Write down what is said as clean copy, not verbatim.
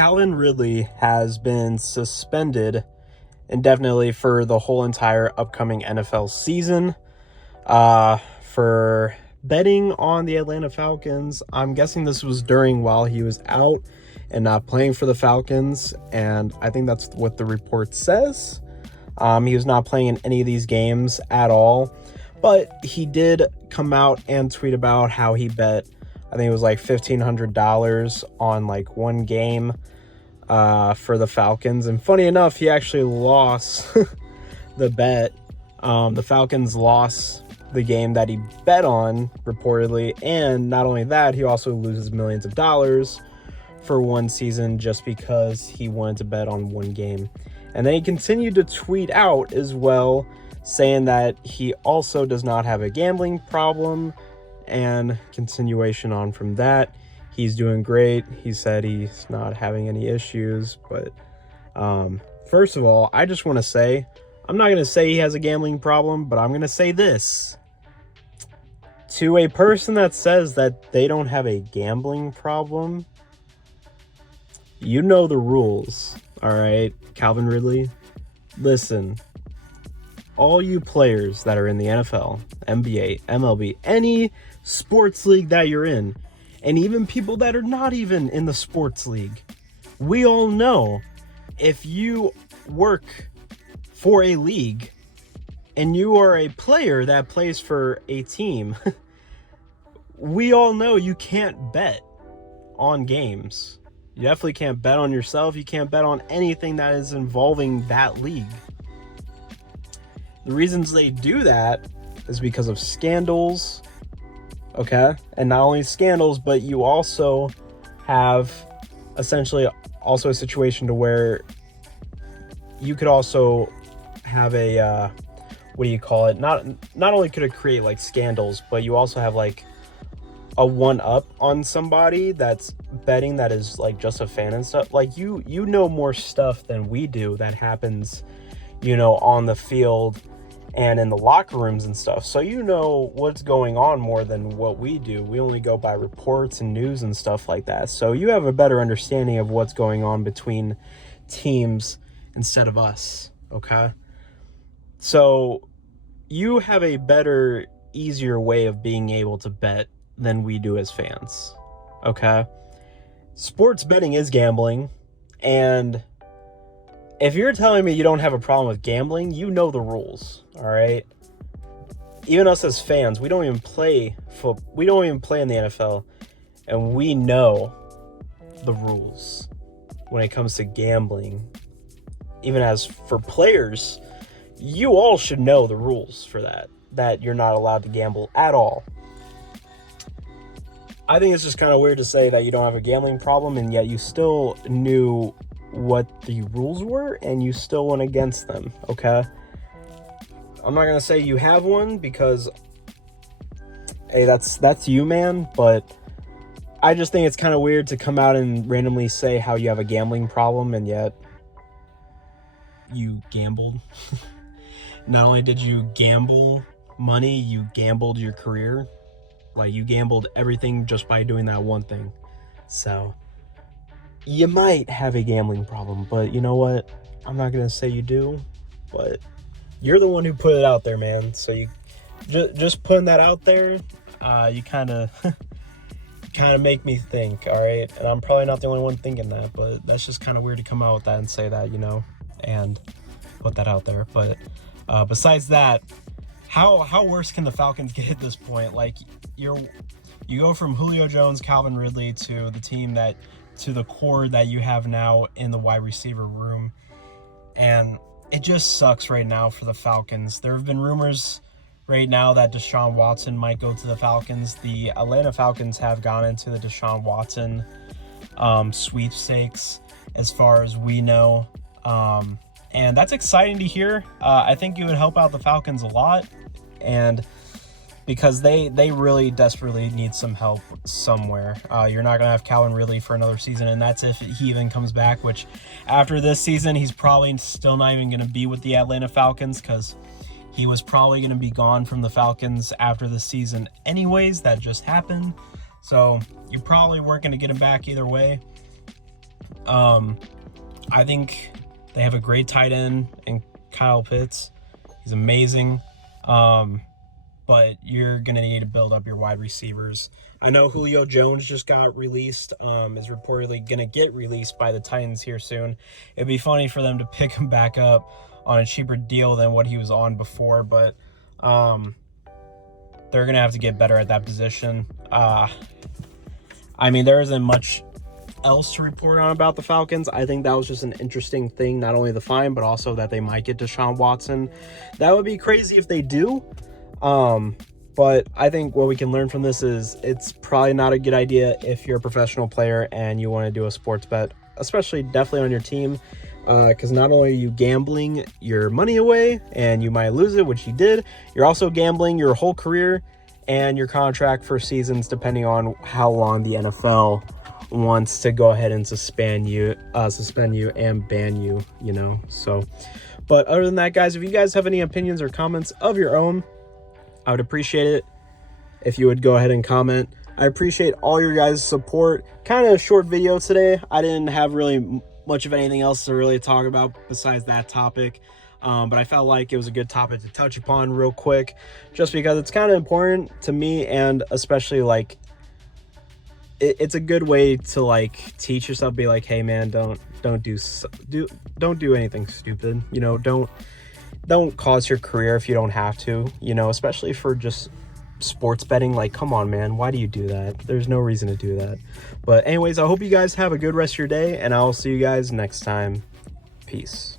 Calvin Ridley has been suspended indefinitely for the whole entire upcoming NFL season for betting on the Atlanta Falcons. I'm guessing this was while he was out and not playing for the Falcons, and I think that's what the report says. He was not playing in any of these games at all, but he did come out and tweet about how he bet, I think it was like $1,500 on like one game for the Falcons. And funny enough, he actually lost the bet. The Falcons lost the game that he bet on, reportedly. And not only that, he also loses millions of dollars for one season just because he wanted to bet on one game. And then he continued to tweet out as well, saying that he also does not have a gambling problem. And continuation on from that, he's doing great. He said he's not having any issues. But first of all, I just want to say, I'm not going to say he has a gambling problem, but I'm going to say this. To a person that says that they don't have a gambling problem, you know the rules, all right, Calvin Ridley? Listen, all you players that are in the NFL, NBA, MLB, any sports league that you're in, and even people that are not even in the sports league, we all know if you work for a league and you are a player that plays for a team, we all know you can't bet on games. You definitely can't bet on yourself. You can't bet on anything that is involving that league. The reasons they do that is because of scandals, okay? And not only scandals, but you also have essentially also a situation to where you could also have a, what do you call it? Not only could it create like scandals, but you also have like a one-up on somebody that's betting that is like just a fan and stuff. Like you know more stuff than we do that happens, you know, on the field and in the locker rooms and stuff. So you know what's going on more than what we do. We only go by reports and news and stuff like that. So you have a better understanding of what's going on between teams instead of us, okay? So you have a better, easier way of being able to bet than we do as fans, okay? Sports betting is gambling, and if you're telling me you don't have a problem with gambling, you know the rules, all right? Even us as fans, we don't even play in the NFL, and we know the rules when it comes to gambling. Even as for players, you all should know the rules for that you're not allowed to gamble at all. I think it's just kind of weird to say that you don't have a gambling problem, and yet you still knew what the rules were, and you still went against them, okay? I'm not going to say you have one, because, hey, that's you, man, but I just think it's kind of weird to come out and randomly say how you have a gambling problem, and yet you gambled. Not only did you gamble money, you gambled your career. Like, you gambled everything just by doing that one thing. So, you might have a gambling problem, but you know what? I'm not going to say you do, but you're the one who put it out there, man. So, you just putting that out there, you kind of make me think, all right? And I'm probably not the only one thinking that, but that's just kind of weird to come out with that and say that, you know, and put that out there. But besides that, how worse can the Falcons get at this point? Like, you go from Julio Jones, Calvin Ridley to the core that you have now in the wide receiver room, and it just sucks right now for the Falcons. There have been rumors right now that Deshaun Watson might go to the Falcons. The Atlanta Falcons have gone into the Deshaun Watson sweepstakes, as far as we know, and that's exciting to hear. I think it would help out the Falcons a lot, and because they really desperately need some help somewhere. You're not going to have Calvin Ridley for another season, and that's if he even comes back, which after this season, he's probably still not even going to be with the Atlanta Falcons, because he was probably going to be gone from the Falcons after the season anyways. That just happened. So you probably weren't going to get him back either way. I think they have a great tight end in Kyle Pitts. He's amazing. But you're going to need to build up your wide receivers. I know Julio Jones just got released, is reportedly going to get released by the Titans here soon. It'd be funny for them to pick him back up on a cheaper deal than what he was on before, but they're going to have to get better at that position. I mean, there isn't much else to report on about the Falcons. I think that was just an interesting thing, not only the fine, but also that they might get Deshaun Watson. That would be crazy if they do. But I think what we can learn from this is it's probably not a good idea if you're a professional player and you want to do a sports bet, especially definitely on your team, because not only are you gambling your money away and you might lose it, which you did, you're also gambling your whole career and your contract for seasons, depending on how long the NFL wants to go ahead and suspend you and ban you, you know. So, but other than that, guys, if you guys have any opinions or comments of your own, I would appreciate it if you would go ahead and comment. I appreciate all your guys' support. Kind of a short video today. I didn't have really much of anything else to really talk about besides that topic. But I felt like it was a good topic to touch upon real quick, just because it's kind of important to me, and especially like it's a good way to like teach yourself, be like, hey man, don't do anything stupid, you know, don't cause your career if you don't have to, you know, especially for just sports betting. Like, come on, man, why do you do that? There's no reason to do that. But anyways, I hope you guys have a good rest of your day, and I'll see you guys next time. Peace.